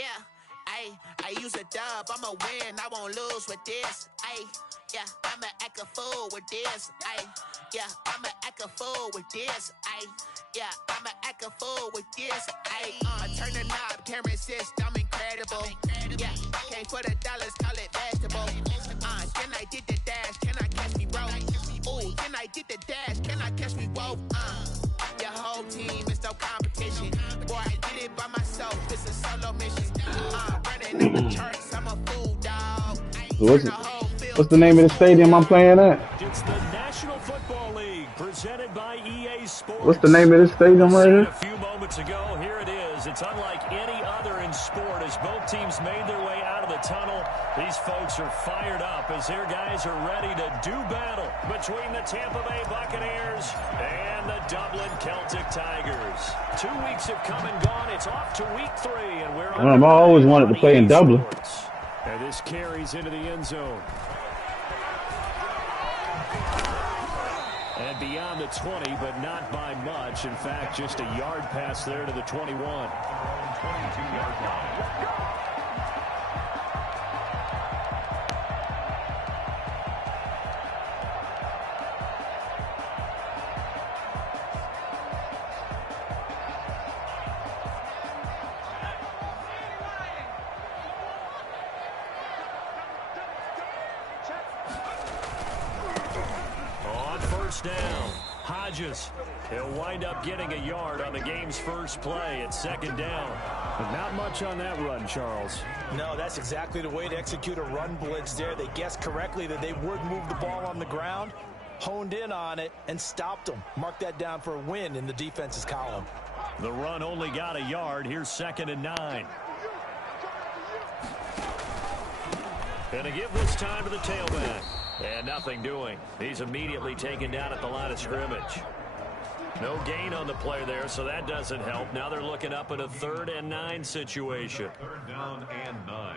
Yeah, I use a dub, I'ma win, I won't lose with this. Yeah, I'ma act a fool with this. Yeah, I'ma act a fool with this. Yeah, I'ma act a fool with this. I turn the knob, camera assist, I'm incredible. Yeah, came for the dollars, call it vegetable. Then I did the dash, can I catch me, bro? Ooh, then I did the dash, can I catch me, whoa? Your whole team is no competition. Boy, I did it by myself, it's a solo mission. Running up the charts, I'm a fool, dog. What's the name of the stadium I'm playing at? It's the National Football League, presented by EA Sports. What's the name of this stadium right here? A few moments ago, here it is. It's unlike any other in sport as both teams made their way out of the tunnel. These folks are fired up as their guys are ready to do battle between the Tampa Bay Buccaneers and the Dublin Celtic Tigers. 2 weeks have come and gone. It's off to week 3, and we're I always wanted to play in Dublin. And this carries into the end zone. And beyond the 20, but not by much. In fact, just a yard pass there to the 21. 22-yard line. Down. Hodges. He'll wind up getting a yard on the game's first play at 2nd down. But not much on that run, Charles. No, that's exactly the way to execute a run blitz there. They guessed correctly that they would move the ball on the ground, honed in on it, and stopped them. Mark that down for a win in the defense's column. The run only got a yard. Here's 2nd and 9. And to give this time to the tailback. And nothing doing. He's immediately taken down at the line of scrimmage. No gain on the play there, so that doesn't help. Now they're looking up at a 3rd and 9 situation. 3rd down and 9.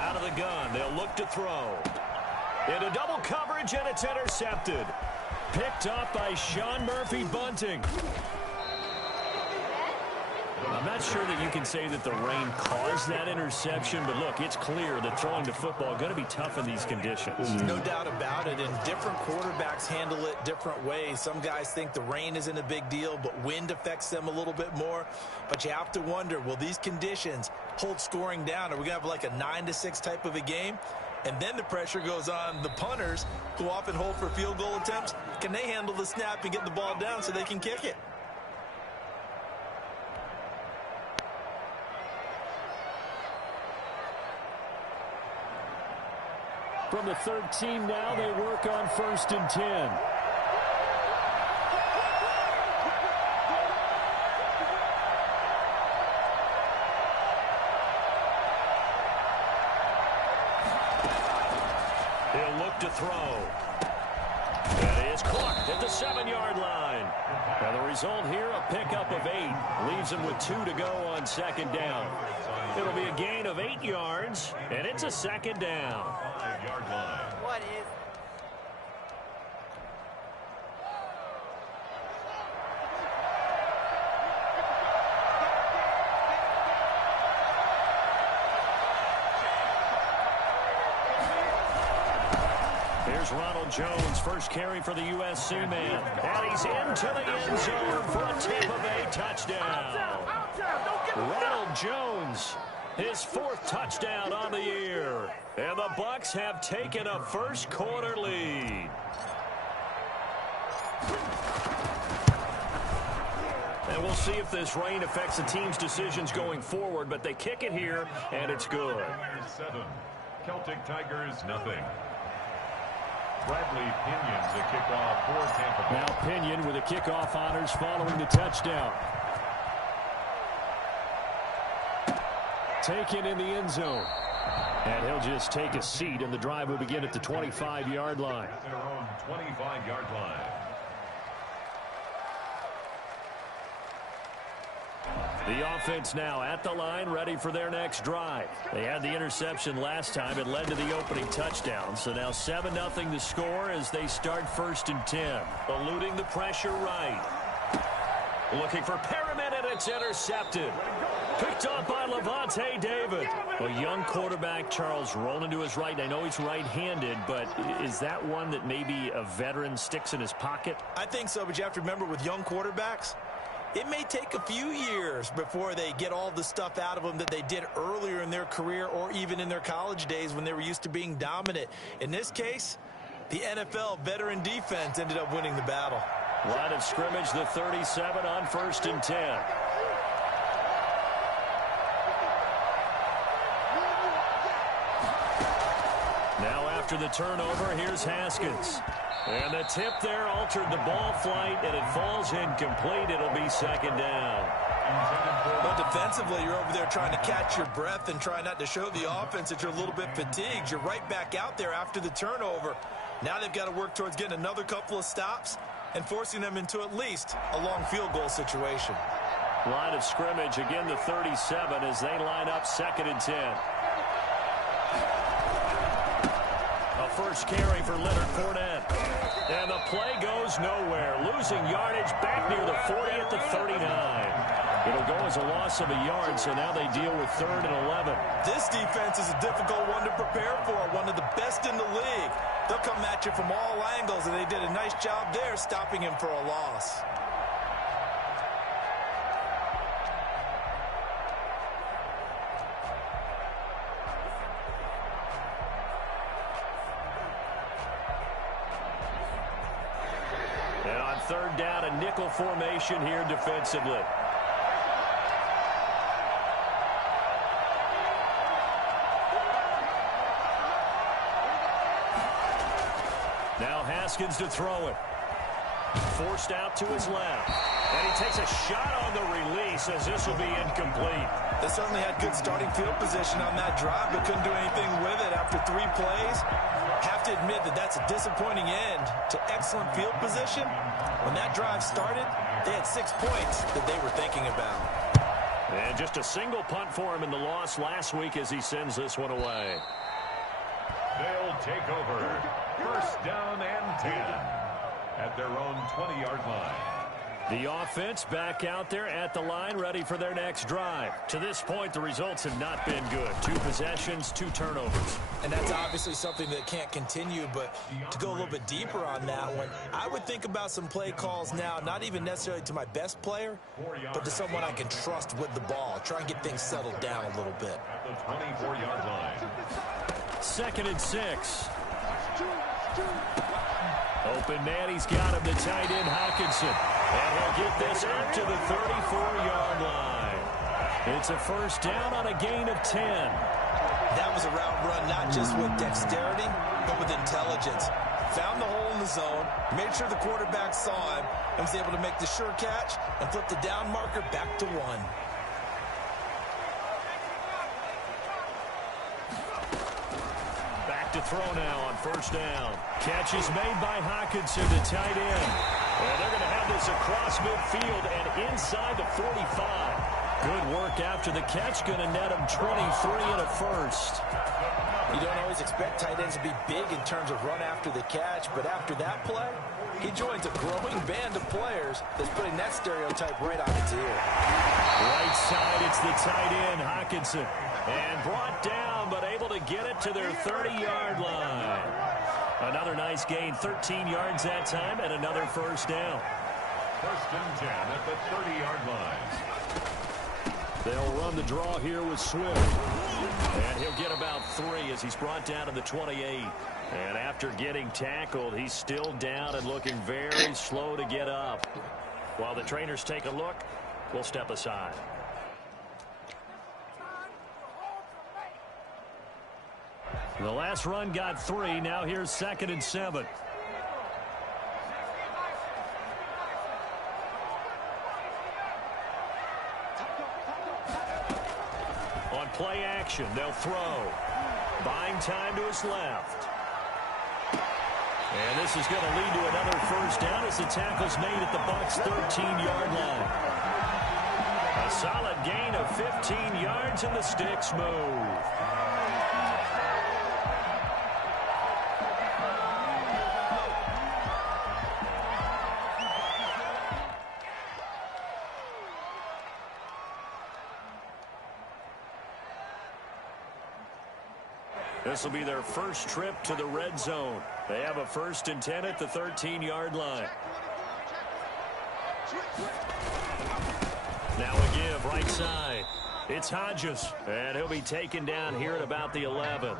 Out of the gun, they'll look to throw. Into double coverage, and it's intercepted. Picked off by Sean Murphy-Bunting. I'm not sure that you can say that the rain caused that interception, but look, it's clear that throwing the football is going to be tough in these conditions. No doubt about it, and different quarterbacks handle it different ways. Some guys think the rain isn't a big deal, but wind affects them a little bit more. But you have to wonder, will these conditions hold scoring down? Are we going to have like a 9-6 type of a game? And then the pressure goes on the punters, who often hold for field goal attempts. Can they handle the snap and get the ball down so they can kick it? From the 13 now, they work on 1st and 10. To throw. That is caught at the 7-yard line. Now the result here, a pickup of 8. Leaves him with 2 to go on 2nd down. It'll be a gain of 8 yards, and it's a 2nd down. 5-yard line. What is... Here's Ronald Jones, first carry for the USC man. And he's into the end zone for a Tampa Bay touchdown. Ronald Jones, his 4th touchdown on the year. And the Bucs have taken a first-quarter lead. And we'll see if this rain affects the team's decisions going forward, but they kick it here, and it's good. 7. Celtic Tigers, nothing. Bradley Pinion to kick off for Tampa Bay. Now Pinion with the kickoff honors following the touchdown. Taken in the end zone. And he'll just take a seat, and the drive will begin at the 25-yard line. At their own 25-yard line. The offense now at the line, ready for their next drive. They had the interception last time. It led to the opening touchdown. So now 7-0 to score as they start 1st and 10. Eluding the pressure right. Looking for Perriman, and it's intercepted. Picked up by Lavonte David. A young quarterback, Charles, rolling to his right. I know he's right-handed, but is that one that maybe a veteran sticks in his pocket? I think so, but you have to remember with young quarterbacks, it may take a few years before they get all the stuff out of them that they did earlier in their career or even in their college days when they were used to being dominant. In this case, the NFL veteran defense ended up winning the battle. Line of scrimmage, the 37 on 1st and 10. Now after the turnover, here's Haskins. And the tip there altered the ball flight, and it falls incomplete. It'll be 2nd down. But defensively, you're over there trying to catch your breath and try not to show the offense that you're a little bit fatigued. You're right back out there after the turnover. Now they've got to work towards getting another couple of stops and forcing them into at least a long field goal situation. Line of scrimmage, again the 37 as they line up 2nd and 10. A first carry for Leonard Fournette. And the play goes nowhere. Losing yardage back near the 40 at the 39. It'll go as a loss of a yard, so now they deal with 3rd and 11. This defense is a difficult one to prepare for, one of the best in the league. They'll come at you from all angles, and they did a nice job there stopping him for a loss. And on 3rd down, a nickel formation here defensively. Now Haskins to throw it. Forced out to his left. And he takes a shot on the release as this will be incomplete. They certainly had good starting field position on that drive, but couldn't do anything with it after 3 plays. Have to admit that that's a disappointing end to excellent field position. When that drive started, they had 6 points that they were thinking about. And just a single punt for him in the loss last week as he sends this one away. They'll take over 1st down and 10 at their own 20-yard line. The offense back out there at the line, ready for their next drive. To this point, the results have not been good. 2 possessions, 2 turnovers. And that's obviously something that can't continue, but to go a little bit deeper on that one, I would think about some play calls now, not even necessarily to my best player, but to someone I can trust with the ball. Try and get things settled down a little bit. At the 24-yard line. 2nd and 6. Open man, he's got him, the tight end Hockenson. And he'll get this up to the 34-yard line. It's a 1st down on a gain of 10. That was a route run not just with dexterity, but with intelligence. Found the hole in the zone, made sure the quarterback saw him, and was able to make the sure catch and flip the down marker back to 1. To throw now on 1st down. Catch is made by Hockenson, the tight end. And they're going to have this across midfield and inside the 45. Good work after the catch. Going to net him 23 and a 1st. You don't always expect tight ends to be big in terms of run after the catch, but after that play, he joins a growing band of players that's putting that stereotype right on its ear. Right side, it's the tight end, Hockenson. And brought down, but able to get it to their 30-yard line. Another nice gain, 13 yards that time, and another 1st down. 1st and 10 at the 30-yard line. They'll run the draw here with Swift. And he'll get about 3 as he's brought down to the 28. And after getting tackled, he's still down and looking very slow to get up. While the trainers take a look, we'll step aside. The last run got 3. Now here's 2nd and 7. On play action, they'll throw. Buying time to his left. And this is going to lead to another 1st down as the tackle's made at the Bucs' 13-yard line. A solid gain of 15 yards, and the sticks move. This will be their first trip to the red zone. They have a 1st and 10 at the 13-yard line. Now a give right side. It's Hodges, and he'll be taken down here at about the 11.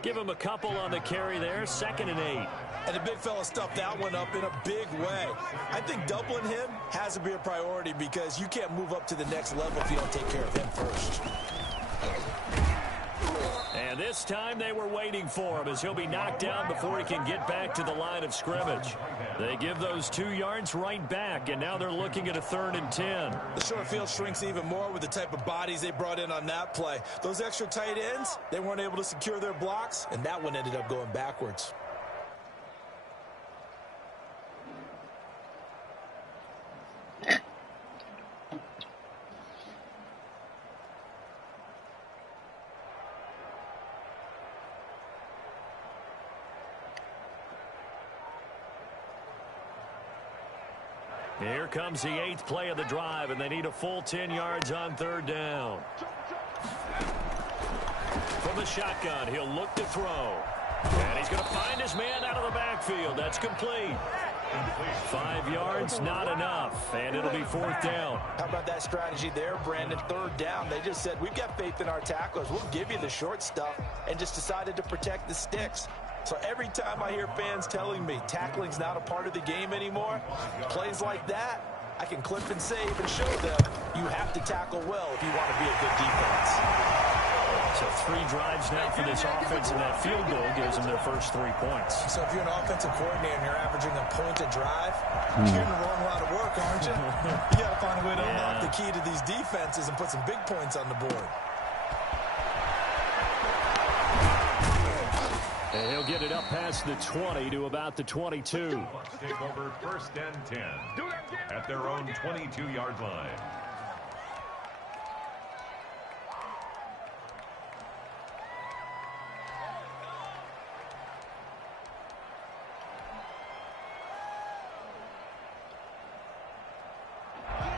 Give him a couple on the carry there, 2nd and 8. And the big fella stuffed that one up in a big way. I think doubling him has to be a priority because you can't move up to the next level if you don't take care of him first. And this time they were waiting for him as he'll be knocked down before he can get back to the line of scrimmage. They give those 2 yards right back, and now they're looking at a 3rd and 10. The short field shrinks even more with the type of bodies they brought in on that play. Those extra tight ends, they weren't able to secure their blocks, and that one ended up going backwards. Here comes the 8th play of the drive, and they need a full 10 yards on 3rd down. From the shotgun, he'll look to throw. And he's going to find his man out of the backfield. That's complete. 5 yards, not enough, and it'll be 4th down. How about that strategy there, Brandon? 3rd down. They just said, we've got faith in our tacklers. We'll give you the short stuff, and just decided to protect the sticks. So every time I hear fans telling me tackling's not a part of the game anymore, plays like that, I can clip and save and show them you have to tackle well if you want to be a good defense. So 3 drives now for this offense, and that field goal gives them their first 3 points. So if you're an offensive coordinator and you're averaging a point a drive, you're in the wrong line of work, aren't you? You got to find a way to unlock the key to these defenses and put some big points on the board. And he'll get it up past the 20 to about the 22. Take over 1st and 10 at their own 22-yard line.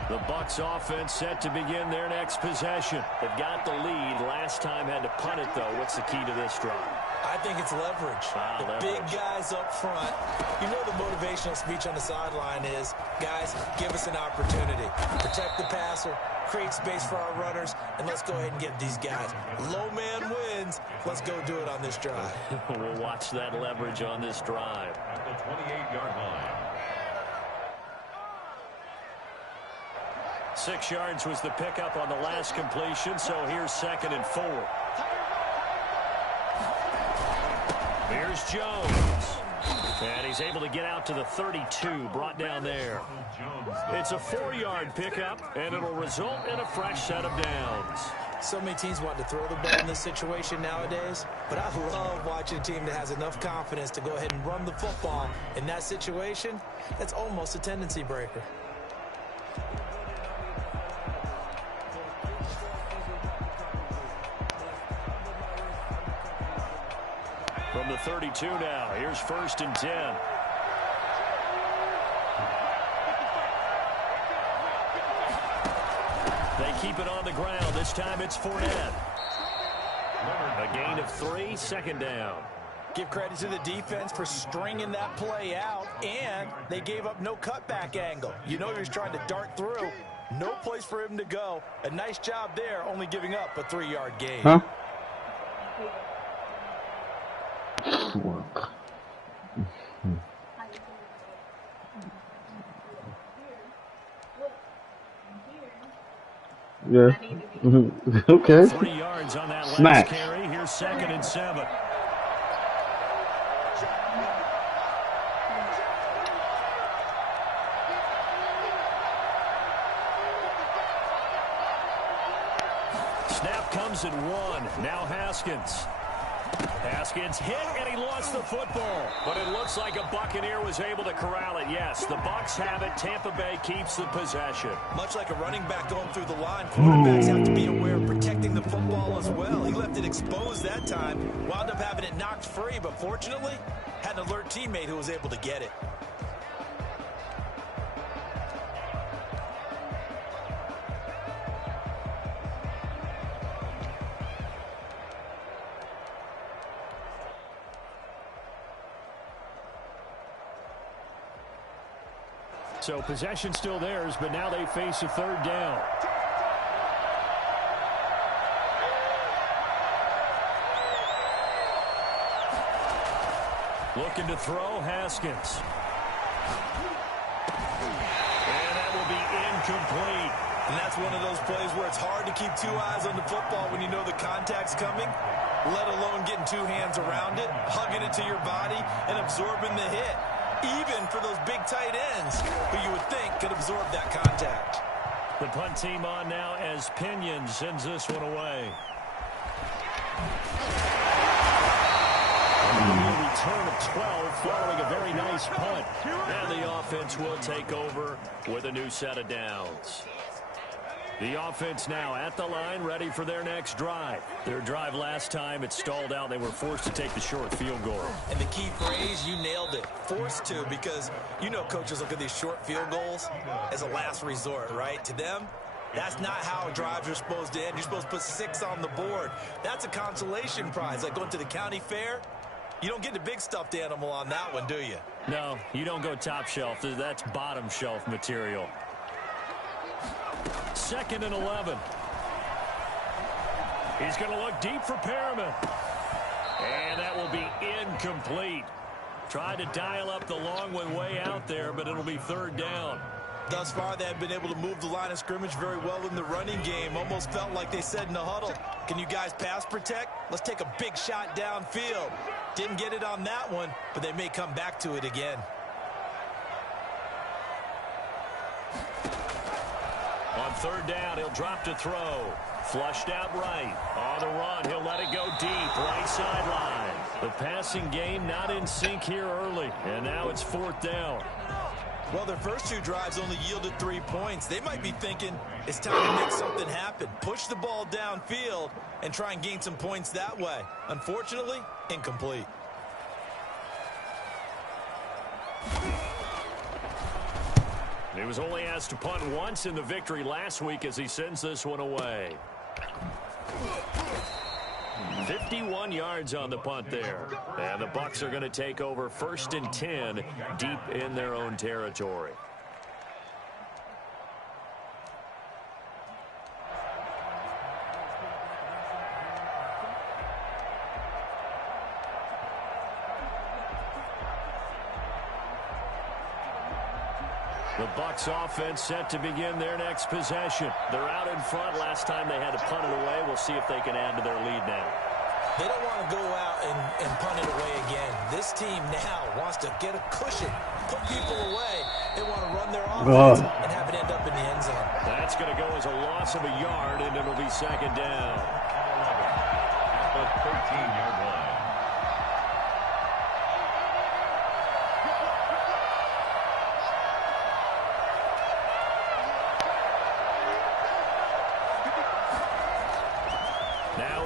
The Bucs offense set to begin their next possession. They've got the lead. Last time had to punt it, though. What's the key to this drive? I think it's leverage. Big guys up front. You know the motivational speech on the sideline is, guys, give us an opportunity. Protect the passer, create space for our runners, and let's go ahead and get these guys. Low man wins. Let's go do it on this drive. We'll watch that leverage on this drive. At the 28-yard line. 6 yards was the pickup on the last completion, so here's 2nd and 4. Here's Jones. And he's able to get out to the 32, brought down there. It's a 4-yard pickup, and it'll result in a fresh set of downs. So many teams want to throw the ball in this situation nowadays, but I love watching a team that has enough confidence to go ahead and run the football. In that situation, that's almost a tendency breaker. From the 32 now, here's 1st and 10. They keep it on the ground. This time it's Fournette. A gain of 3, 2nd down. Give credit to the defense for stringing that play out, and they gave up no cutback angle. You know you're trying to dart through. No place for him to go. A nice job there, only giving up a 3-yard gain. Huh? Yeah. Okay. 3 yards on that last Smack. carry. Here's 2nd and 7. Snap comes at 1. Now Haskins. Haskins hit, and he lost the football. But it looks like a Buccaneer was able to corral it. Yes, the Bucs have it. Tampa Bay keeps the possession. Much like a running back going through the line, quarterbacks have to be aware of protecting the football as well. He left it exposed that time, wound up having it knocked free, but fortunately, had an alert teammate who was able to get it. So possession still theirs, but now they face a third down. Looking to throw, Haskins. And that will be incomplete. And that's one of those plays where it's hard to keep two eyes on the football when you know the contact's coming, let alone getting two hands around it, hugging it to your body, and absorbing the hit. Even for those big tight ends who you would think could absorb that contact. The punt team on now as Pinion sends this one away. A return of 12 following a very nice punt. And the offense will take over with a new set of downs. The offense now at the line, ready for their next drive. Their drive last time, it stalled out. They were forced to take the short field goal. And the key phrase, you nailed it. Forced to, because you know coaches look at these short field goals as a last resort, right? To them, that's not how drives are supposed to end. You're supposed to put 6 on the board. That's a consolation prize, like going to the county fair. You don't get the big stuffed animal on that one, do you? No, you don't go top shelf. That's bottom shelf material. 2nd and 11. He's going to look deep for Perriman. And that will be incomplete. Tried to dial up the long one way out there, but it'll be third down. Thus far, they have been able to move the line of scrimmage very well in the running game. Almost felt like they said in the huddle, can you guys pass protect? Let's take a big shot downfield. Didn't get it on that one, but they may come back to it again. On third down, he'll drop to throw. Flushed out right. On the run, he'll let it go deep. Right sideline. The passing game not in sync here early. And now it's 4th down. Well, their first 2 drives only yielded 3 points. They might be thinking it's time to make something happen. Push the ball downfield and try and gain some points that way. Unfortunately, incomplete. He was only asked to punt once in the victory last week as he sends this one away. 51 yards on the punt there. And the Bucs are going to take over 1st and 10 deep in their own territory. The Bucs offense set to begin their next possession. They're out in front. Last time they had to punt it away. We'll see if they can add to their lead now. They don't want to go out and punt it away again. This team now wants to get a cushion, put people away. They want to run their offense and have it end up in the end zone. That's going to go as a loss of a yard, and it'll be 2nd down. At the 13-yard line.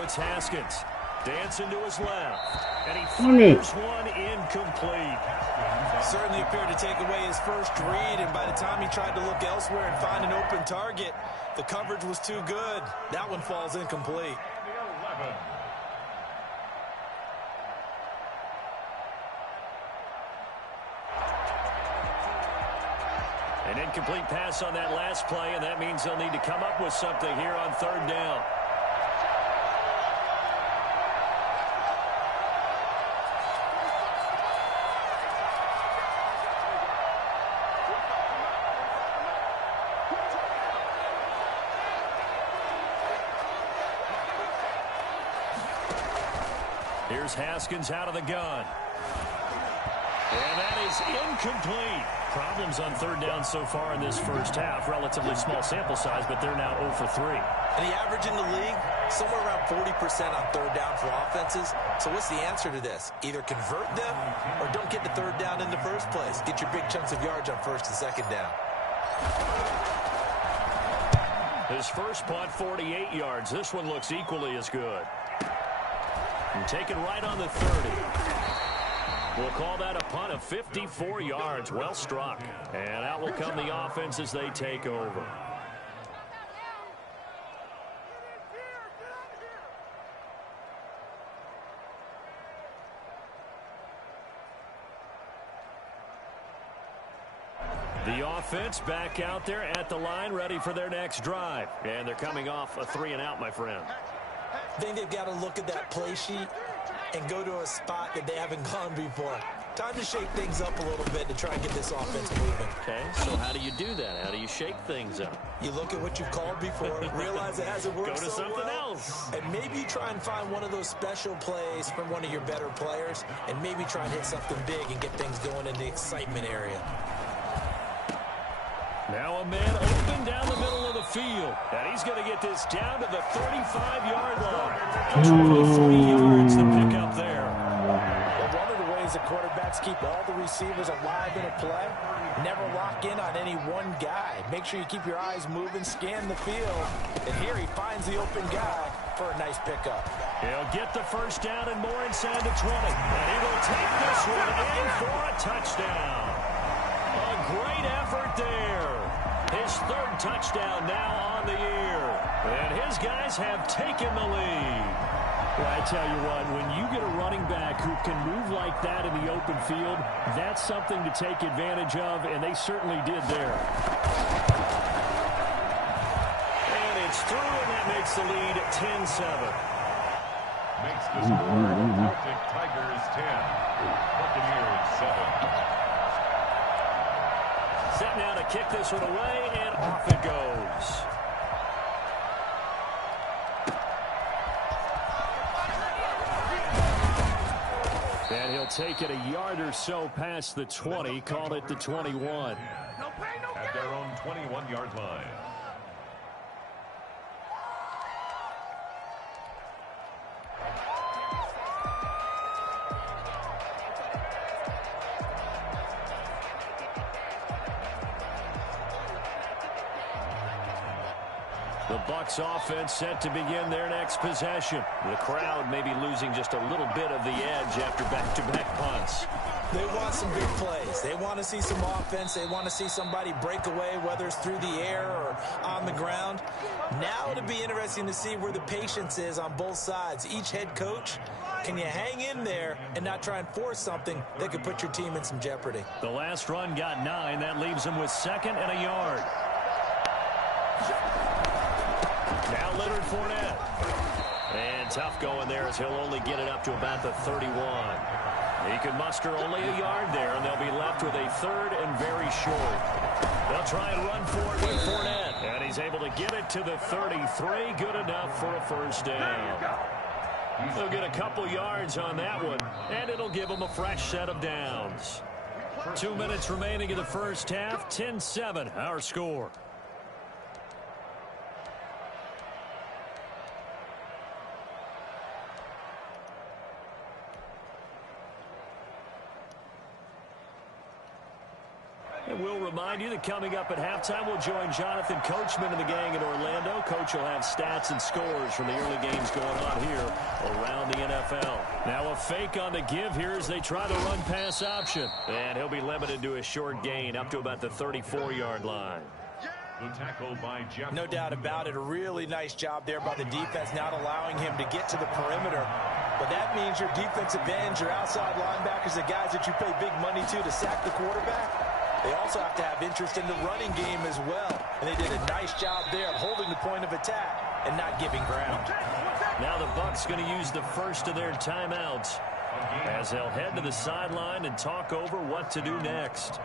It's Haskins. Dancing to his left. And he fires one incomplete. Certainly appeared to take away his first read, and by the time he tried to look elsewhere and find an open target, the coverage was too good. That one falls incomplete. An incomplete pass on that last play, and that means they'll need to come up with something here on third down. Here's Haskins out of the gun. And that is incomplete. problems on third down so far in this first half. Relatively small sample size, but they're now 0 for 3. And the average in the league, somewhere around 40% on third down for offenses. So what's the answer to this? Either convert them or don't get the third down in the first place. Get your big chunks of yards on first and second down. His first punt, 48 yards. This one looks equally as good. And taken right on the 30. We'll call that a punt of 54 yards. Well struck. And out will come the offense as they take over. The offense back out there at the line, ready for their next drive. And they're coming off a 3-and-out, my friend. I think they've got to look at that play sheet and go to a spot that they haven't gone before. Time to shake things up a little bit to try and get this offense moving. Okay, so how do you do that? How do you shake things up? You look at what you've called before, realize it hasn't worked Go to so something well, else. and maybe you try and find one of those special plays from one of your better players, and maybe try and hit something big and get things going in the excitement area. Now a man open down the middle of the field. And he's going to get this down to the 35-yard line. 23 yards to pick up there. Well, one of the ways the quarterbacks keep all the receivers alive in a play, never lock in on any one guy. Make sure you keep your eyes moving, scan the field. And here he finds the open guy for a nice pickup. He'll get the first down and more inside the 20. And he will take this one in for a touchdown. A great effort there. His third touchdown now on the year. And his guys have taken the lead. Well, I tell you what, when you get a running back who can move like that in the open field, that's something to take advantage of, and they certainly did there. And it's through, and that makes the lead 10-7. Makes the score Celtic Tigers 10, Buccaneers 7. Set now to kick this one away, and off it goes. And he'll take it a yard or so past the 20, call it the 21. At their own 21-yard line. The Bucs offense set to begin their next possession. The crowd may be losing just a little bit of the edge after back-to-back punts. They want some big plays. They want to see some offense. They want to see somebody break away, whether it's through the air or on the ground. Now it'll be interesting to see where the patience is on both sides. Each head coach, can you hang in there and not try and force something that could put your team in some jeopardy? The last run got 9. That leaves them with 2nd and a yard. Now Leonard Fournette. And tough going there as he'll only get it up to about the 31. He can muster only a yard there, and they'll be left with a 3rd and very short. They'll try and run for it with Fournette. And he's able to get it to the 33. Good enough for a first down. They'll get a couple yards on that one, and it'll give them a fresh set of downs. 2 minutes remaining in the first half. 10-7, our score. And we'll remind you that coming up at halftime, we'll join Jonathan Coachman and the gang in Orlando. Coach will have stats and scores from the early games going on here around the NFL. Now a fake on the give here as they try the run-pass option. And he'll be limited to a short gain up to about the 34-yard line. The tackle by Jeff. No doubt about it. A really nice job there by the defense, not allowing him to get to the perimeter. But that means your defensive ends, your outside linebackers, the guys that you pay big money to sack the quarterback, they also have to have interest in the running game as well. And they did a nice job there of holding the point of attack and not giving ground. Now the Bucs going to use the first of their timeouts as they'll head to the sideline and talk over what to do next.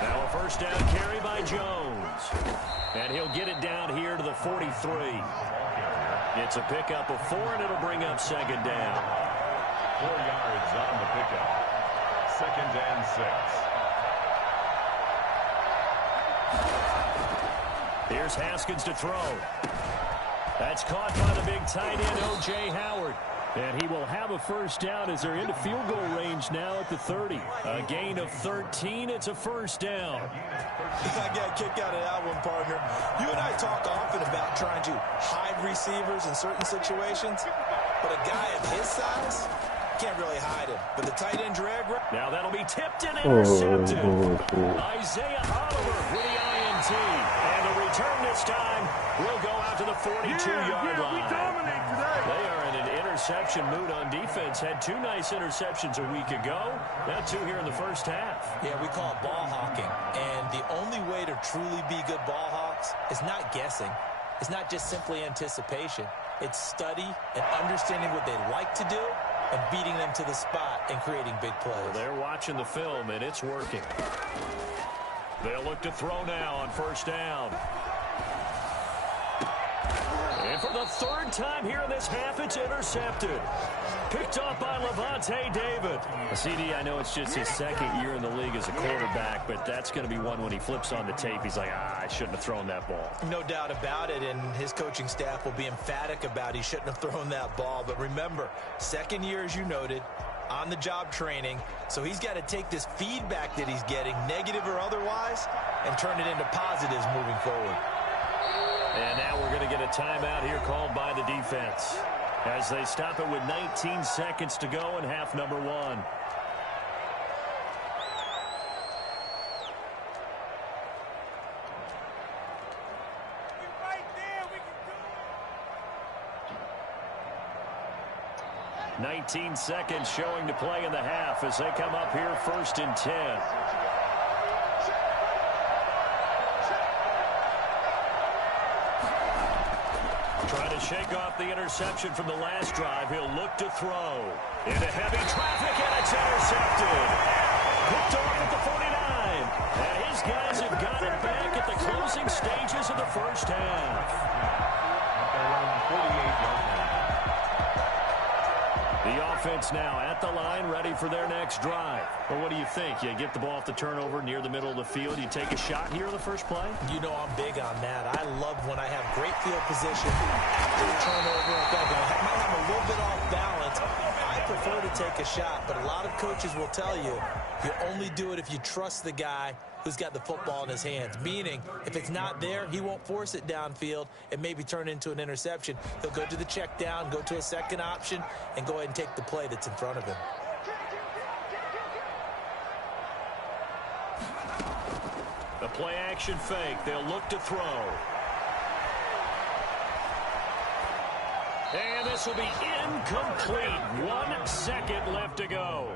Now a first down carry by Jones. yards. And he'll get it down here to the 43. It's a pickup of 4, and it'll bring up second down. 4 yards on the pickup. 2nd and 6. Here's Haskins to throw. That's caught by the big tight end, O.J. Howard. And he will have a first down as they're into field goal range now at the 30. A gain of 13. It's a first down. I got a kick out of that one, partner. You and I talk often about trying to hide receivers in certain situations, but a guy of his size can't really hide him. But the tight end drag. Now that'll be tipped and intercepted. Isaiah Oliver with the INT. And the return this time will go out to the 42-yard line. We dominate today. They are in an interception mood on defense. Had 2 nice interceptions a week ago. Now 2 here in the first half. Yeah, we call it ball hawking. And the only way to truly be good ball hawks is not guessing. It's not just simply anticipation. It's study and understanding what they like to do and beating them to the spot and creating big plays. Well, they're watching the film, and it's working. They'll look to throw now on first down. And for the 3rd time here in this half, it's intercepted. Picked off by Lavonte David. CD, I know it's just his 2nd year in the league as a quarterback, but that's going to be one when he flips on the tape. He's like, I shouldn't have thrown that ball. No doubt about it, and his coaching staff will be emphatic about he shouldn't have thrown that ball. But remember, 2nd year, as you noted, on-the-job training, so he's got to take this feedback that he's getting, negative or otherwise, and turn it into positives moving forward. And now we're going to get a timeout here called by the defense as they stop it with 19 seconds to go in half number 1. Right there, we can do it. 19 seconds showing to play in the half as they come up here 1st and 10. Trying to shake off the interception from the last drive. He'll look to throw. Into heavy traffic, and it's intercepted. Picked off at the 49. And his guys have got it back at the closing stages of the first half. The offense now at the line, ready for their next drive. But what do you think? You get the ball off the turnover near the middle of the field. You take a shot here in the first play? You know I'm big on that. I love when I have great field position. After the turnover, I might have a little bit off balance. I prefer to take a shot, but a lot of coaches will tell you only do it if you trust the guy who's got the football in his hands. Meaning, if it's not there, he won't force it downfield and maybe turn into an interception. He'll go to the check down, go to a second option, and go ahead and take the play that's in front of him. The play action fake. They'll look to throw. And this will be incomplete. 1 second left to go.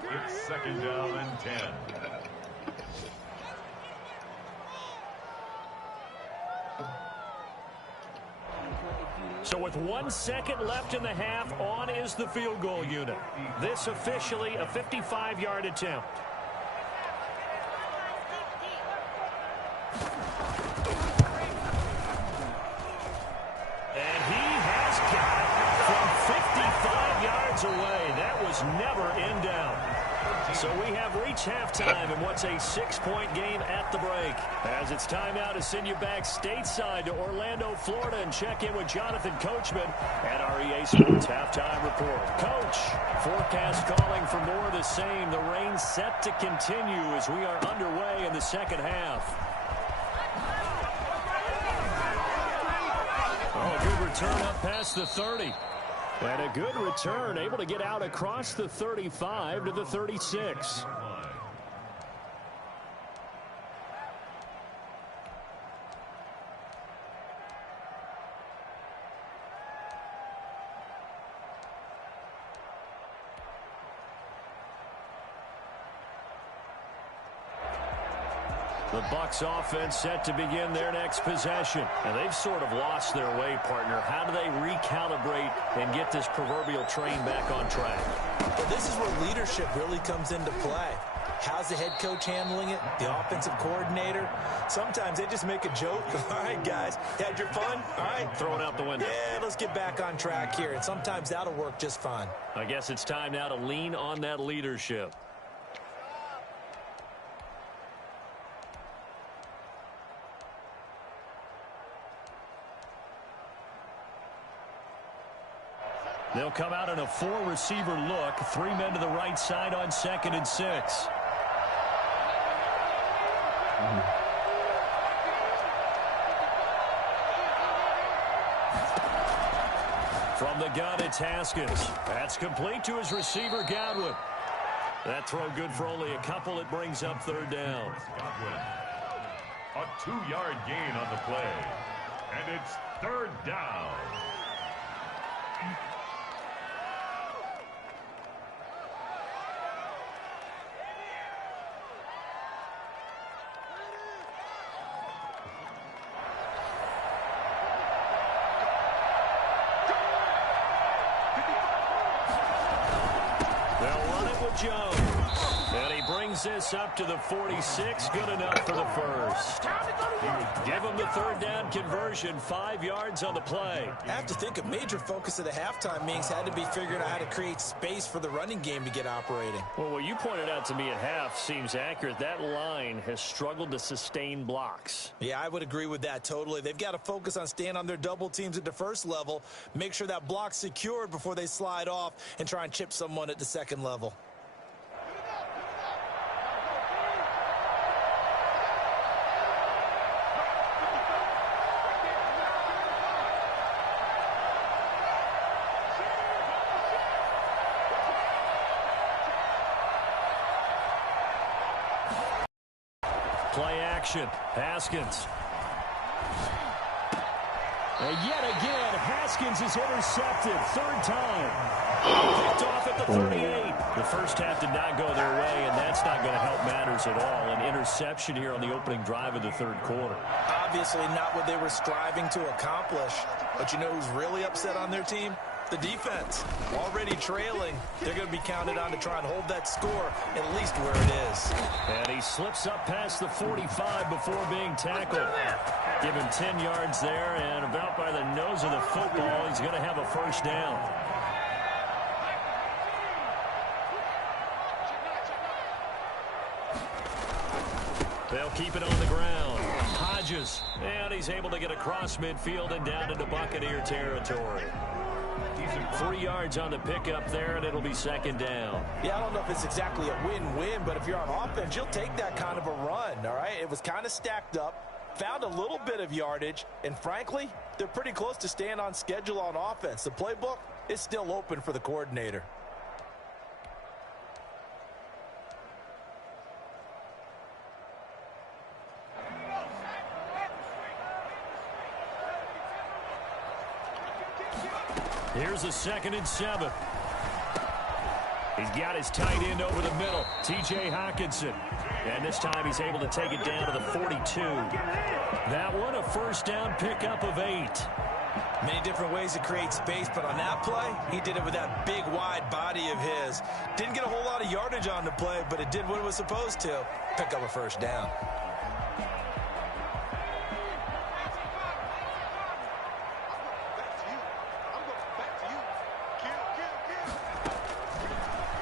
It's 2nd down and 10. So with 1 second left in the half, on is the field goal unit. This officially a 55-yard attempt. And he has got it from 55 yards away. That was never in doubt. So we have reached halftime in what's a 6-point game at the break. As it's time now to send you back stateside to Orlando, Florida, and check in with Jonathan Coachman at our EA Sports Halftime Report. Coach, forecast calling for more of the same. The rain set to continue as we are underway in the second half. Oh, good return up past the 30. And a good return, able to get out across the 35 to the 36. The Bucs offense set to begin their next possession. And they've sort of lost their way, partner. How do they recalibrate and get this proverbial train back on track? Well, this is where leadership really comes into play. How's the head coach handling it? The offensive coordinator? Sometimes they just make a joke. All right, guys, had your fun? All right. Throw it out the window. Yeah, let's get back on track here. And sometimes that'll work just fine. I guess it's time now to lean on that leadership. They'll come out in a 4-receiver look. 3 men to the right side on 2nd and 6. From the gun, it's Haskins. That's complete to his receiver, Godwin. That throw good for only a couple. It brings up 3rd down. Godwin. A 2-yard gain on the play. And it's 3rd down. Jones. And he brings this up to the 46. Good enough for the first. Give him the 3rd down conversion. 5 yards on the play. I have to think a major focus of the halftime meetings had to be figuring out how to create space for the running game to get operating. Well, what you pointed out to me at half seems accurate. That line has struggled to sustain blocks. Yeah, I would agree with that totally. They've got to focus on staying on their double teams at the first level, make sure that block's secured before they slide off and try and chip someone at the 2nd level. Play action. Haskins. And yet again, Haskins is intercepted. 3rd time. Picked off at the 38. The first half did not go their way, and that's not going to help matters at all. An interception here on the opening drive of the 3rd quarter. Obviously not what they were striving to accomplish. But you know who's really upset on their team? The defense. Already trailing. They're going to be counted on to try and hold that score at least where it is. And he slips up past the 45 before being tackled. Give him 10 yards there, and about by the nose of the football, he's going to have a 1st down. They'll keep it on the ground. Hodges, and he's able to get across midfield and down into Buccaneer territory. 3 yards on the pickup there, and it'll be 2nd down. Yeah, I don't know if it's exactly a win-win, but if you're on offense, you'll take that kind of a run, all right? It was kind of stacked up, found a little bit of yardage, and frankly, they're pretty close to staying on schedule on offense. The playbook is still open for the coordinator. Here's a 2nd and 7. He's got his tight end over the middle, T.J. Hockenson. And this time he's able to take it down to the 42. That one a 1st down pickup of 8. Many different ways to create space, but on that play, he did it with that big, wide body of his. Didn't get a whole lot of yardage on the play, but it did what it was supposed to. Pick up a 1st down.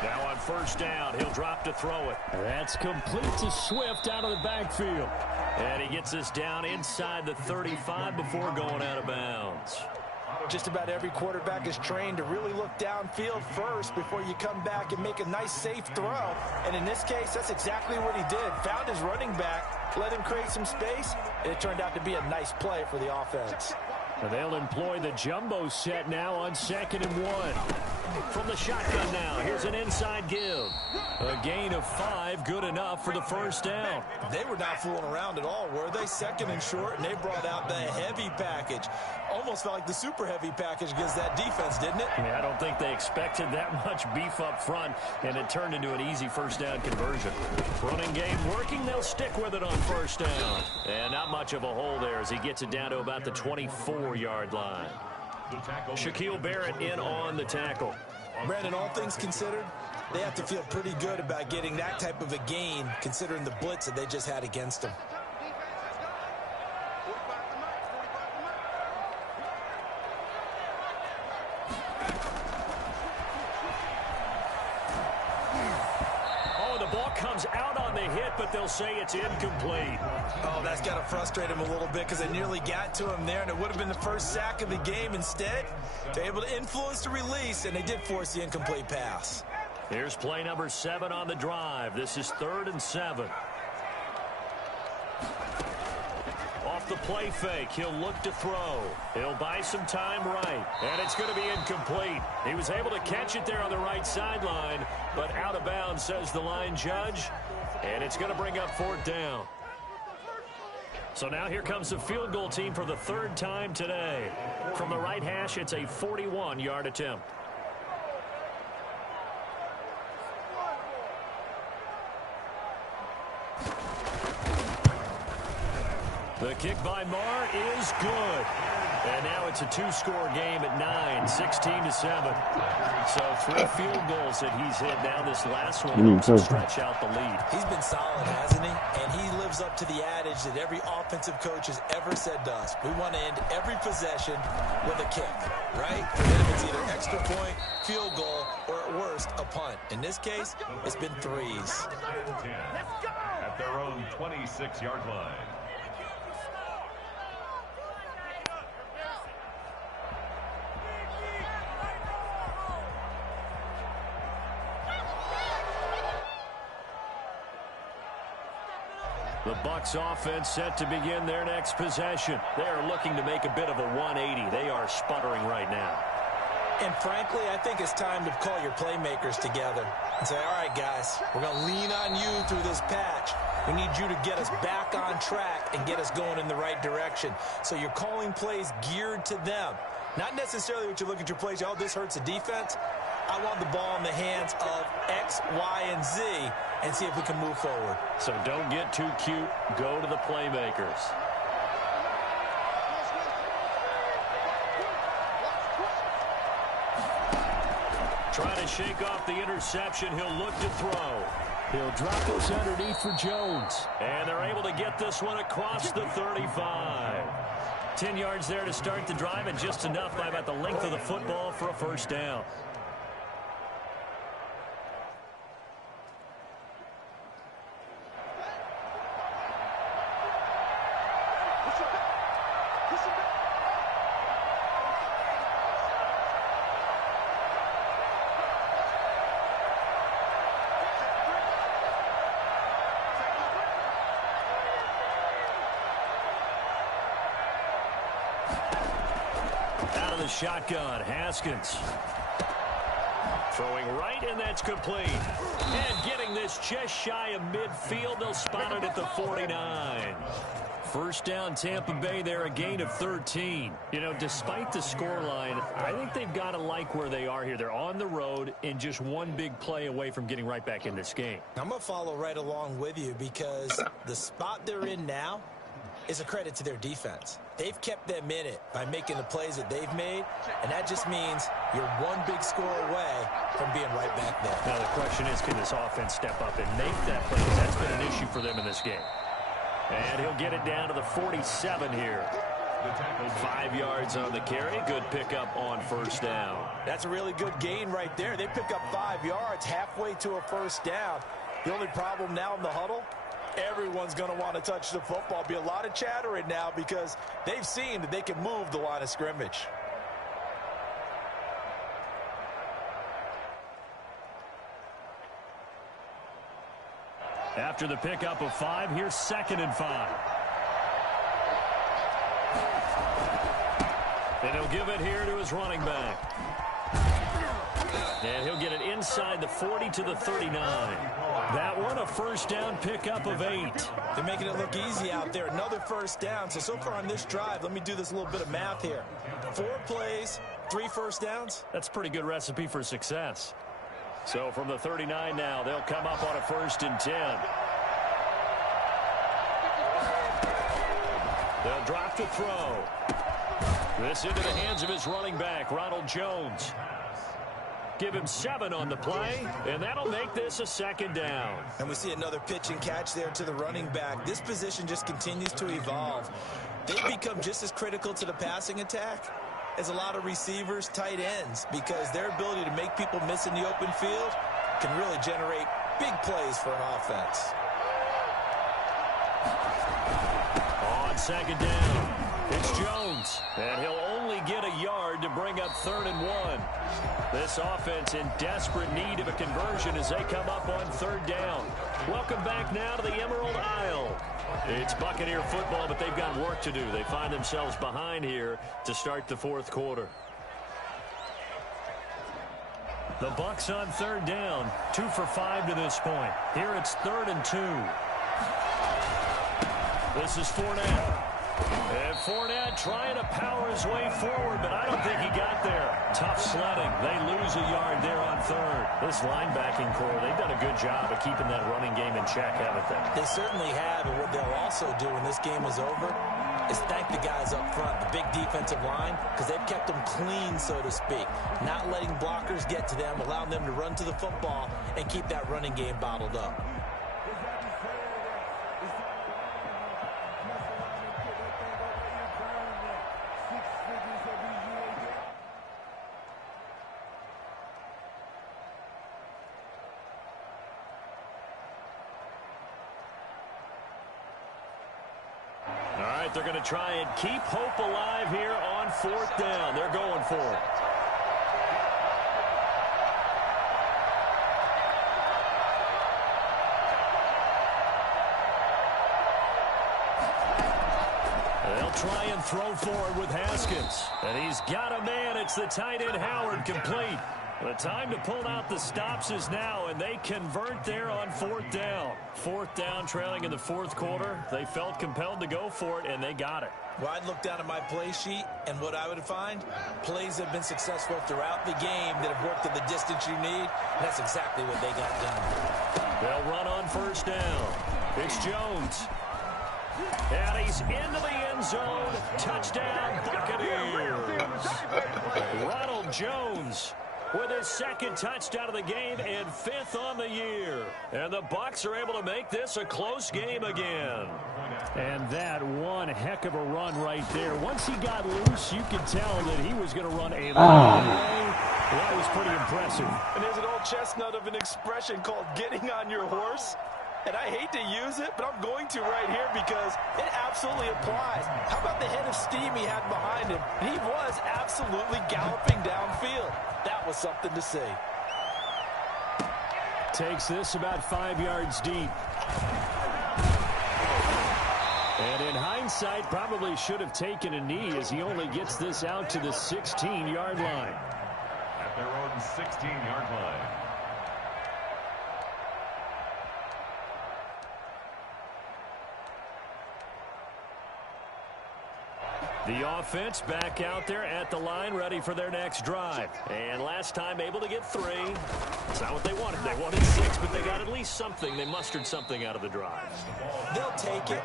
Now on 1st down, he'll drop to throw it. That's complete to Swift out of the backfield. And he gets this down inside the 35 before going out of bounds. Just about every quarterback is trained to really look downfield first before you come back and make a nice, safe throw. And in this case, that's exactly what he did. Found his running back, let him create some space, and it turned out to be a nice play for the offense. And they'll employ the jumbo set now on 2nd and 1. From the shotgun now, here's an inside give. A gain of 5, good enough for the 1st down. They were not fooling around at all, were they? 2nd and short, and they brought out the heavy package. Almost felt like the super heavy package against that defense, didn't it? Yeah, I don't think they expected that much beef up front, and it turned into an easy 1st down conversion. Running game working, they'll stick with it on 1st down. And not much of a hole there as he gets it down to about the 24-yard line. Shaquille Barrett in on the tackle. Brandon, all things considered, they have to feel pretty good about getting that type of a gain, considering the blitz that they just had against them. Comes out on the hit, but they'll say it's incomplete. Oh, that's got to frustrate him a little bit because they nearly got to him there, and it would have been the first sack of the game. Instead, they're able to influence the release, and they did force the incomplete pass. Here's play number 7 on the drive. This is 3rd and 7. Off the play fake, he'll look to throw. He'll buy some time right, and it's going to be incomplete. He was able to catch it there on the right sideline, but out of bounds, says the line judge, and it's going to bring up 4th down. So now here comes the field goal team for the 3rd time today. From the right hash, it's a 41-yard attempt. The kick by Marr is good. And now it's a 2-score game at 9, 16-7. So 3 field goals that he's hit. Now this last one helps him stretch out the lead. He's been solid, hasn't he? And he lives up to the adage that every offensive coach has ever said to us. We want to end every possession with a kick, right? For them, it's either extra point, field goal, or at worst, a punt. In this case, it's been 3s. At their own 26-yard line. The Bucs offense set to begin their next possession. They are looking to make a bit of a 180. They are sputtering right now. And frankly, I think it's time to call your playmakers together and say, all right, guys, we're going to lean on you through this patch. We need you to get us back on track and get us going in the right direction. So you're calling plays geared to them. Not necessarily what you look at your plays, oh, this hurts the defense. I want the ball in the hands of X, Y, and Z and see if we can move forward. So don't get too cute. Go to the playmakers. Trying to shake off the interception. He'll look to throw. He'll drop this underneath for Jones. And they're able to get this one across the 35. 10 yards there to start the drive, and just enough by about the length of the football for a 1st down. Out of the shotgun, Haskins. Throwing right, and that's complete. And getting this just shy of midfield. They'll spot it at the 49. 1st down, Tampa Bay there, a gain of 13. You know, despite the scoreline, I think they've got to like where they are here. They're on the road and just one big play away from getting right back in this game. I'm going to follow right along with you because the spot they're in now is a credit to their defense. They've kept them in it by making the plays that they've made, and that just means you're one big score away from being right back there. Now the question is, can this offense step up and make that play? That's been an issue for them in this game. And he'll get it down to the 47 here. 5 yards on the carry. Good pickup on 1st down. That's a really good gain right there. They pick up 5 yards halfway to a 1st down. The only problem now in the huddle, everyone's going to want to touch the football. Be a lot of chattering now because they've seen that they can move the line of scrimmage. After the pickup of 5, here's 2nd and 5. And he'll give it here to his running back. And he'll get it inside the 40 to the 39. That one, a 1st down pickup of 8. They're making it look easy out there. Another 1st down. So far on this drive, let me do this little bit of math here. 4 plays, 3 1st downs. That's a pretty good recipe for success. So from the 39 now, they'll come up on a 1st and 10. They'll drop to throw. This into the hands of his running back, Ronald Jones. Give him 7 on the play, and that'll make this a second down. And we see another pitch and catch there to the running back. This position just continues to evolve. They've become just as critical to the passing attack as a lot of receivers, tight ends, because their ability to make people miss in the open field can really generate big plays for an offense. On second down, it's Jones, and he'll only get a yard to bring up 3rd and 1. This offense in desperate need of a conversion as they come up on 3rd down. Welcome back now to the Emerald Isle. It's Buccaneer football, but they've got work to do. They find themselves behind here to start the 4th quarter. The Bucs on 3rd down, 2 for 5 to this point. Here it's 3rd and 2. This is Fournette. And Fournette trying to power his way forward, but I don't think he got there. Tough sledding. They lose a yard there on 3rd. This linebacking core, they've done a good job of keeping that running game in check, haven't they? They certainly have, and what they'll also do when this game is over is thank the guys up front, the big defensive line, because they've kept them clean, so to speak. Not letting blockers get to them, allowing them to run to the football and keep that running game bottled up. They're going to try and keep hope alive here on 4th down. They're going for it. They'll try and throw forward with Haskins. And he's got a man. It's the tight end Howard, complete. The time to pull out the stops is now, and they convert there on 4th down. 4th down, trailing in the 4th quarter. They felt compelled to go for it, and they got it. Well, I'd look down at my play sheet, and what I would find, plays have been successful throughout the game that have worked at the distance you need, and that's exactly what they got done. They'll run on 1st down. It's Jones. And he's into the end zone. Touchdown, Buccaneers. Ronald Jones with his 2nd touchdown of the game and 5th on the year. And the Bucs are able to make this a close game again. And that one heck of a run right there. Once he got loose, you could tell that he was going to run a long way. That was pretty impressive. And there's an old chestnut of an expression called getting on your horse. And I hate to use it, but I'm going to right here because it absolutely applies. How about the head of steam he had behind him? He was absolutely galloping downfield. That was something to see. Takes this about 5 yards deep. And in hindsight, probably should have taken a knee as he only gets this out to the 16-yard line. At their own 16-yard line. The offense back out there at the line, ready for their next drive. And last time able to get 3. It's not what they wanted. They wanted 6, but they got at least something. They mustered something out of the drive. They'll take it.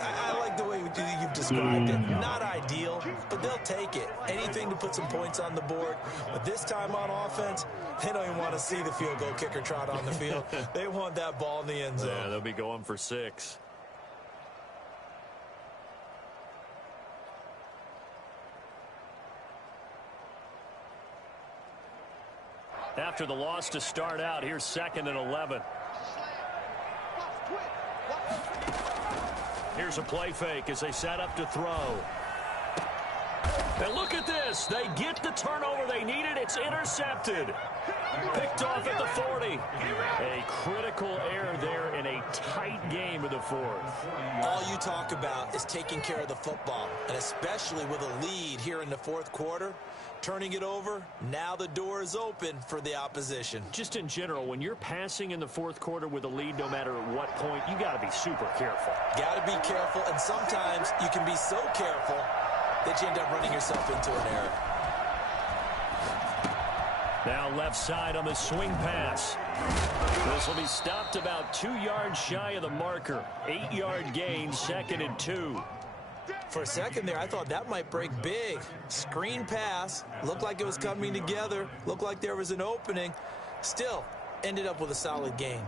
I like the way you've described it. Not ideal, but they'll take it. Anything to put some points on the board. But this time on offense, they don't even want to see the field goal kicker trot on the field. They want that ball in the end zone. Yeah, they'll be going for 6. After the loss to start out, here's 2nd and 11. Here's a play fake as they set up to throw. And look at this. They get the turnover they needed. It's intercepted. Picked off at the 40. A critical error there in a tight game of the 4th. All you talk about is taking care of the football, and especially with a lead here in the 4th quarter. Turning it over, now the door is open for the opposition. Just in general, when you're passing in the 4th quarter with a lead, no matter at what point, you got to be super careful. Got to be careful, and sometimes you can be so careful that you end up running yourself into an error. Now left side on the swing pass. This will be stopped about 2 yards shy of the marker. 8-yard gain, 2nd and 2. For a second there, I thought that might break big. Screen pass. Looked like it was coming together. Looked like there was an opening. Still, ended up with a solid gain.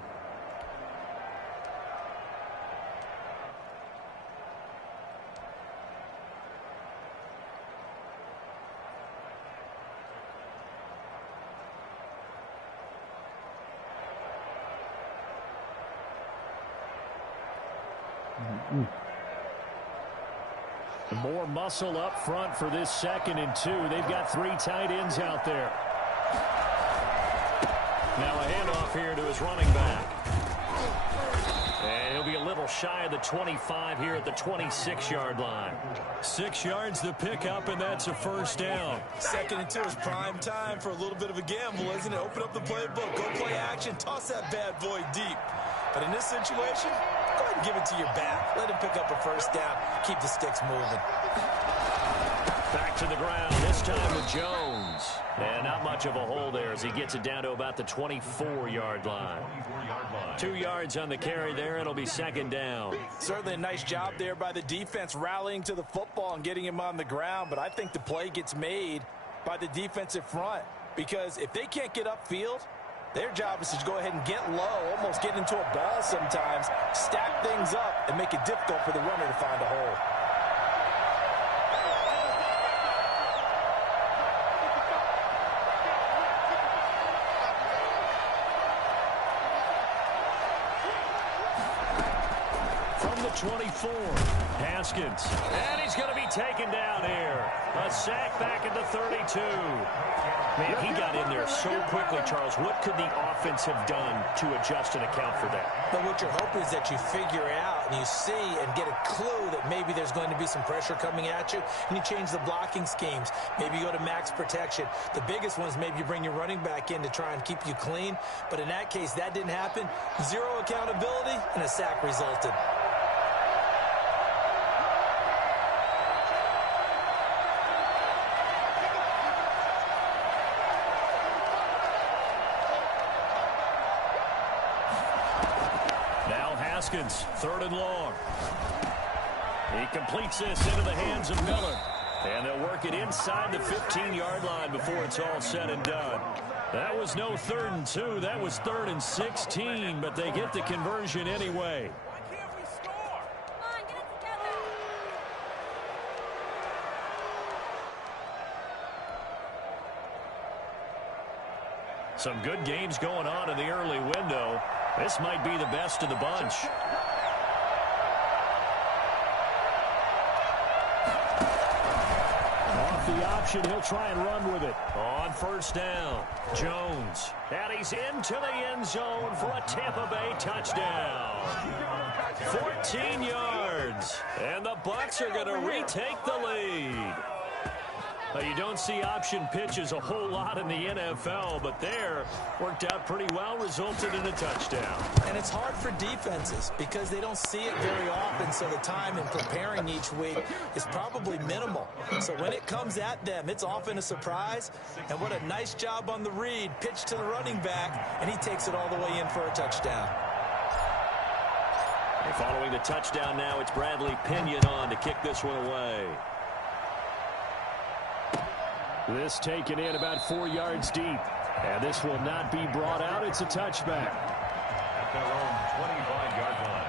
More muscle up front for this 2nd and 2. They've got 3 tight ends out there. Now a handoff here to his running back. And he'll be a little shy of the 25 here at the 26-yard line. 6 yards the pickup, and that's a first down. 2nd and 2 is prime time for a little bit of a gamble, isn't it? Open up the playbook, go play action, toss that bad boy deep. But in this situation, go ahead and give it to your back. Let him pick up a first down. Keep the sticks moving. Back to the ground, this time with Jones. And not much of a hole there as he gets it down to about the 24-yard line. 2 yards on the carry there. It'll be 2nd down. Certainly a nice job there by the defense rallying to the football and getting him on the ground. But I think the play gets made by the defensive front. Because if they can't get upfield, their job is to go ahead and get low, almost get into a ball sometimes, stack things up, and make it difficult for the runner to find a hole. From the 24, Haskins. And he's going to be taken down here. A sack back at the 32. Man, he got in there so quickly, Charles. What could the offense have done to adjust and account for that? But what you're hoping is that you figure out and you see and get a clue that maybe there's going to be some pressure coming at you, and you change the blocking schemes. Maybe you go to max protection. The biggest one is maybe you bring your running back in to try and keep you clean. But in that case, that didn't happen. 0 accountability, and a sack resulted. Haskins, 3rd and long. He completes this into the hands of Miller. And they'll work it inside the 15-yard line before it's all said and done. That was no 3rd and 2. That was 3rd and 16, but they get the conversion anyway. Some good games going on in the early window. This might be the best of the bunch. Off the option, he'll try and run with it. On 1st down, Jones. And he's into the end zone for a Tampa Bay touchdown. 14 yards. And the Bucs are going to retake the lead. You don't see option pitches a whole lot in the NFL, but there worked out pretty well, resulted in a touchdown. And it's hard for defenses because they don't see it very often, so the time in preparing each week is probably minimal. So when it comes at them, it's often a surprise. And what a nice job on the read. Pitch to the running back, and he takes it all the way in for a touchdown. And following the touchdown now, it's Bradley Pinion on to kick this one away. This taken in about 4 yards deep. And this will not be brought out. It's a touchback. At their own 25-yard line.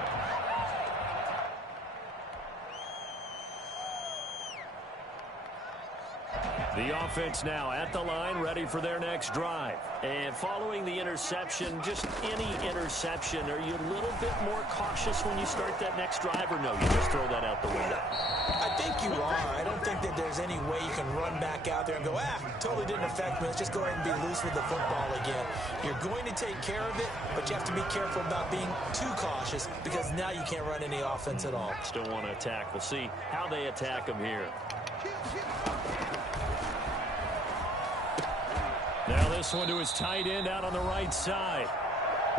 The offense now at the line, ready for their next drive. And following the interception, just any interception, are you a little bit more cautious when you start that next drive, or no, you just throw that out the window? I think you are. I don't think that there's any way you can run back out there and go, totally didn't affect me. Let's just go ahead and be loose with the football again. You're going to take care of it, but you have to be careful about being too cautious because now you can't run any offense at all. Still want to attack. We'll see how they attack them here. Now this one to his tight end out on the right side.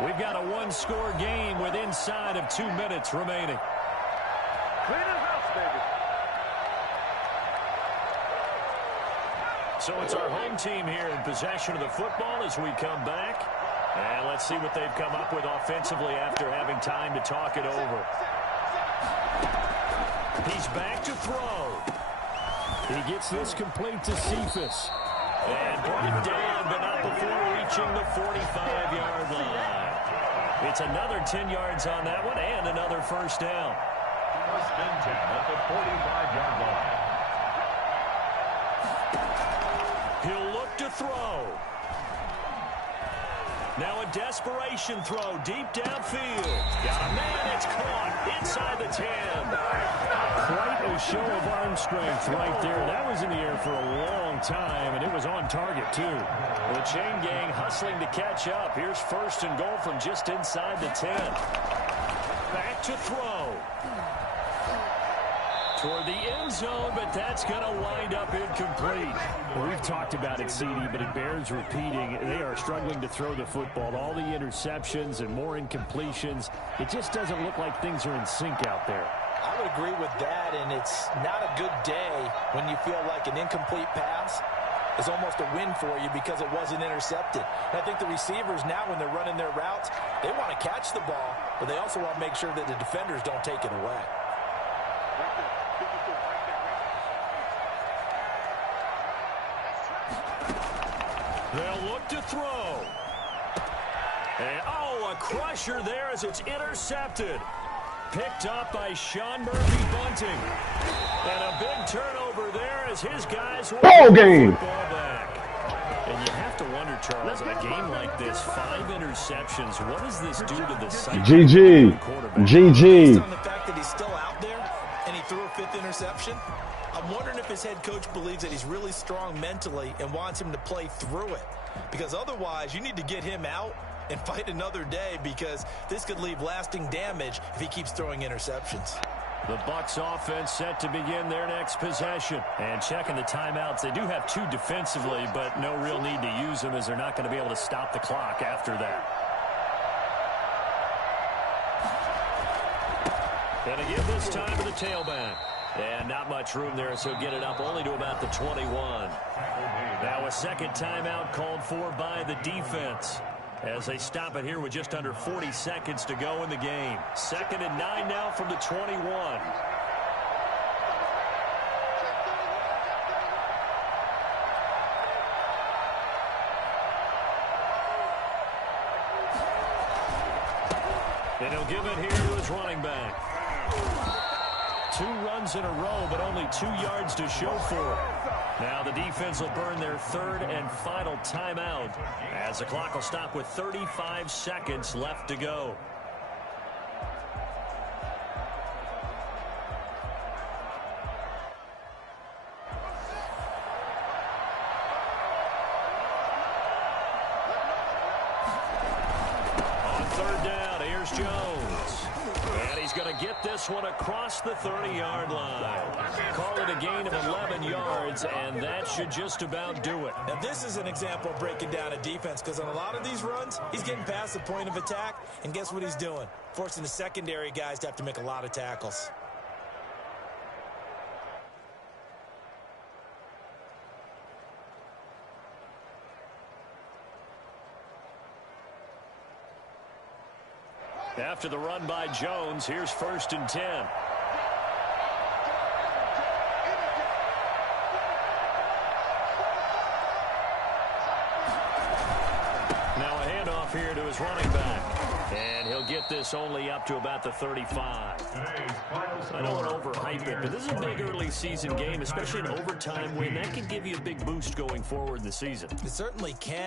We've got a one-score game with inside of 2 minutes remaining. Clean as house, baby. So it's our home team here in possession of the football as we come back. And let's see what they've come up with offensively after having time to talk it over. He's back to throw. He gets this complete to Cephas. And brought down, but not before reaching the 45-yard line. It's another 10 yards on that one and another first down. First and 10 at the 45-yard line. He'll look to throw. Now a desperation throw deep downfield. Got a man, it's caught inside the 10. Quite a show of arm strength right there. That was in the air for a long time, and it was on target, too. The chain gang hustling to catch up. Here's first and goal from just inside the 10. Back to throw. Toward the end zone, but that's going to wind up incomplete. Well, we've talked about it, CD, but it bears repeating. They are struggling to throw the football. All the interceptions and more incompletions. It just doesn't look like things are in sync out there. I would agree with that, and it's not a good day when you feel like an incomplete pass is almost a win for you because it wasn't intercepted. And I think the receivers now, when they're running their routes, they want to catch the ball, but they also want to make sure that the defenders don't take it away. They'll look to throw. And, a crusher there as it's intercepted. Picked up by Sean Murphy-Bunting. And a big turnover there as his guys will ball game. Ball back. And you have to wonder, Charles, in a game like this, 5 interceptions, what does this do to the psyche of the quarterback? GG. Based on the fact that he's still out there and he threw a 5th interception, I'm wondering if his head coach believes that he's really strong mentally and wants him to play through it. Because otherwise, you need to get him out and fight another day, because this could leave lasting damage if he keeps throwing interceptions. The Bucs offense set to begin their next possession. And checking the timeouts, they do have 2 defensively, but no real need to use them as they're not going to be able to stop the clock after that. And again this time to the tailback. And not much room there, so get it up only to about the 21. Now a second timeout called for by the defense as they stop it here with just under 40 seconds to go in the game. 2nd and 9 now from the 21. And he'll give it here to his running back. 2 runs in a row, but only 2 yards to show for it. Now the defense will burn their 3rd and final timeout as the clock will stop with 35 seconds left to go. On 3rd down, here's Jones. And he's going to get this one across the 30-yard line. Call it a gain of 11 yards, and that should just about do it. Now, this is an example of breaking down a defense, because on a lot of these runs, he's getting past the point of attack, and guess what he's doing? Forcing the secondary guys to have to make a lot of tackles. After the run by Jones, here's 1st and 10. Now a handoff here to his running back. And he'll get this only up to about the 35. I don't want to overhype it, but this is a big early season game, especially an overtime win. That can give you a big boost going forward in the season. It certainly can.